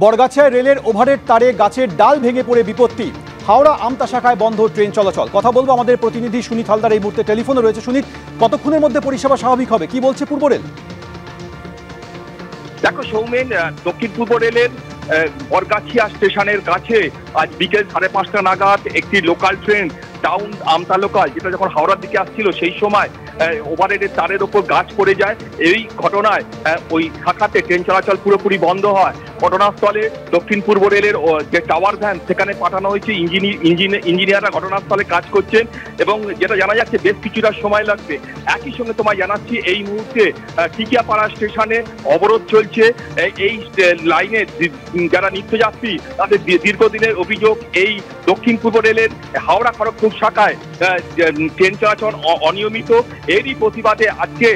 বরগাছিয়ায় রেলের ওভারের তারে গাছের ডাল ভেঙে পড়ে বিপত্তি। হাওড়া আমতা শাখায় বন্ধ ট্রেন চলাচল। কথা বলবো আমাদের প্রতিনিধি সুনীত হালদার, এই মুহূর্তে টেলিফোনে রয়েছে। সুনীত, কতক্ষণের মধ্যে পরিষেবা স্বাভাবিক হবে, কি বলছে পূর্ব রেল? দেখো সৌমেন, দক্ষিণ পূর্ব রেলের বরগাছিয়া স্টেশনের কাছে আজ বিকেল 5:30টা নাগাদ একটি লোকাল ট্রেন টাউন আমতা লোকাল, যেটা যখন হাওড়ার দিকে আসছিল সেই সময় ওভারহেডের তারের ওপর গাছ পড়ে যায়। এই ঘটনায় ওই শাখাতে ট্রেন চলাচল পুরোপুরি বন্ধ হয়। ঘটনাস্থলে দক্ষিণ পূর্ব রেলের যে টাওয়ার ভ্যান সেখানে পাঠানো হয়েছে। ইঞ্জিনিয়াররা ঘটনাস্থলে কাজ করছেন এবং যেটা জানা যাচ্ছে বেশ কিছুটা সময় লাগবে। একই সঙ্গে তোমায় জানাচ্ছি এই মুহূর্তে টিকিয়াপাড়া স্টেশনে অবরোধ চলছে। এই লাইনে যারা নিত্যযাত্রী তাদের দীর্ঘদিনের অভিযোগ, এই দক্ষিণ পূর্ব রেলের হাওড়া খড়গপুর শাখায় ট্রেন চলাচল অনিয়মিত। এরই প্রতিবাদে আজকে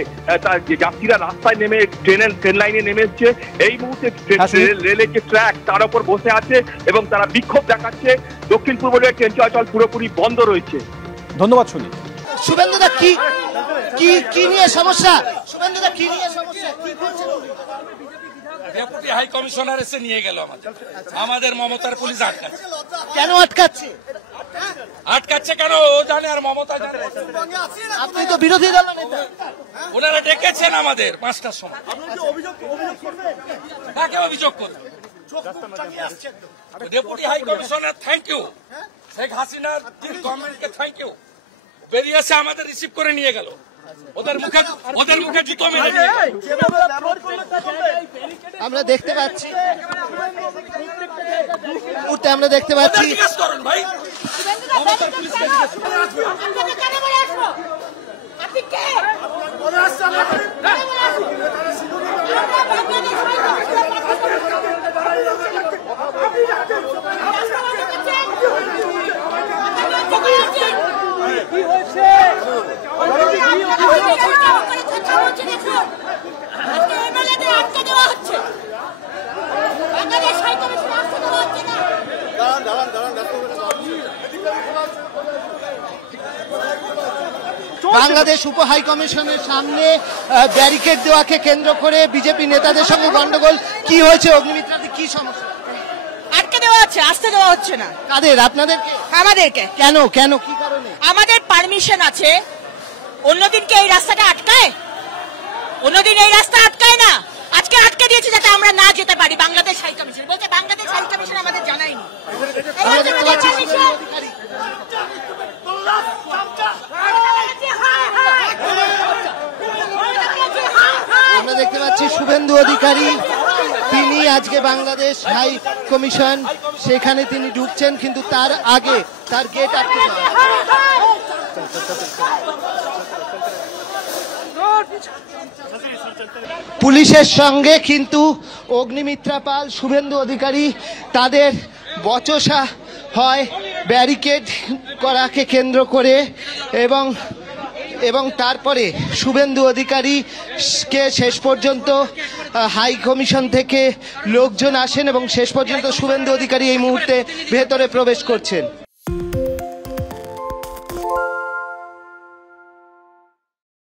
যাত্রীরা রাস্তায় নেমে ট্রেন লাইনে নেমে এসছে। এই মুহূর্তে রেলের যে ট্র্যাক তার উপর বসে আছে এবং তারা বিক্ষোভ দেখাচ্ছে। দক্ষিণ পূর্ব রেলের ট্রেন চলাচল পুরোপুরি বন্ধ রয়েছে। ধন্যবাদ সুনীত। শুভেন্দুদা, কি নিয়ে সমস্যা? শুভেন্দুদা, কি নিয়ে সমস্যা? ডেপুটি হাই কমিশনার এসে নিয়ে গেল আমাদের মমতার পুলিশ আটকাচ্ছে। কেন আটকাচ্ছে? আটকাচ্ছে কেন ও জানে আর মমতা জানে। আপনি তো বিরোধী দল নেতা। ওনারা ডেকেছেন আমাদের 5টার সময়। কাকে অভিযোগ করবে? Deputy high commissioner thank you, Sheikh হাসিনার গভর্নমেন্টকে থ্যাংক ইউ। বেরিয়েছে আমাদের রিসিভ করে নিয়ে গেল। ওদের মুখে জুতো মেরে আমরা দেখতে পাচ্ছি, আমরা দেখতে পাচ্ছি ভাই বাংলাদেশ উপ হাই কমিশনের সামনে ব্যারিকেড দেওয়াকে কেন্দ্র করে বিজেপি নেতাদের সঙ্গে গন্ডগোল। কি হয়েছে? অগ্নিমিত্রাতে কি সমস্যা? আটকে দেওয়া হচ্ছে, আসতে দেওয়া হচ্ছে না। কাদের? আপনাদেরকে? আমাদেরকে। কেন কি কারণে? আমাদের পারমিশন আছে। অন্যদিনকে এই রাস্তাটা আটকায়? অন্যদিন এই রাস্তা আটকায় না। আজকে আটকে দিয়েছে যাতে আমরা না যেতে পারি। বাংলাদেশ হাই কমিশন বলছে বাংলাদেশ হাই কমিশন আমাদের জানায়নি। আমরা দেখতে পাচ্ছি শুভেন্দু অধিকারী, তিনি আজকে বাংলাদেশ হাই কমিশন সেখানে তিনি ঢুকছেন, কিন্তু তার আগে তার গেট আটকে পুলিশের সঙ্গে কিন্তু অগ্নিমিত্রা পাল, শুভেন্দু অধিকারী তাদের বচসা হয় ব্যারিকেড করাকে কেন্দ্র করে এবং তারপরে শুভেন্দু অধিকারীকে শেষ পর্যন্ত হাই কমিশন থেকে লোকজন আসেন এবং শেষ পর্যন্ত শুভেন্দু অধিকারী এই মুহূর্তে ভেতরে প্রবেশ করছেন।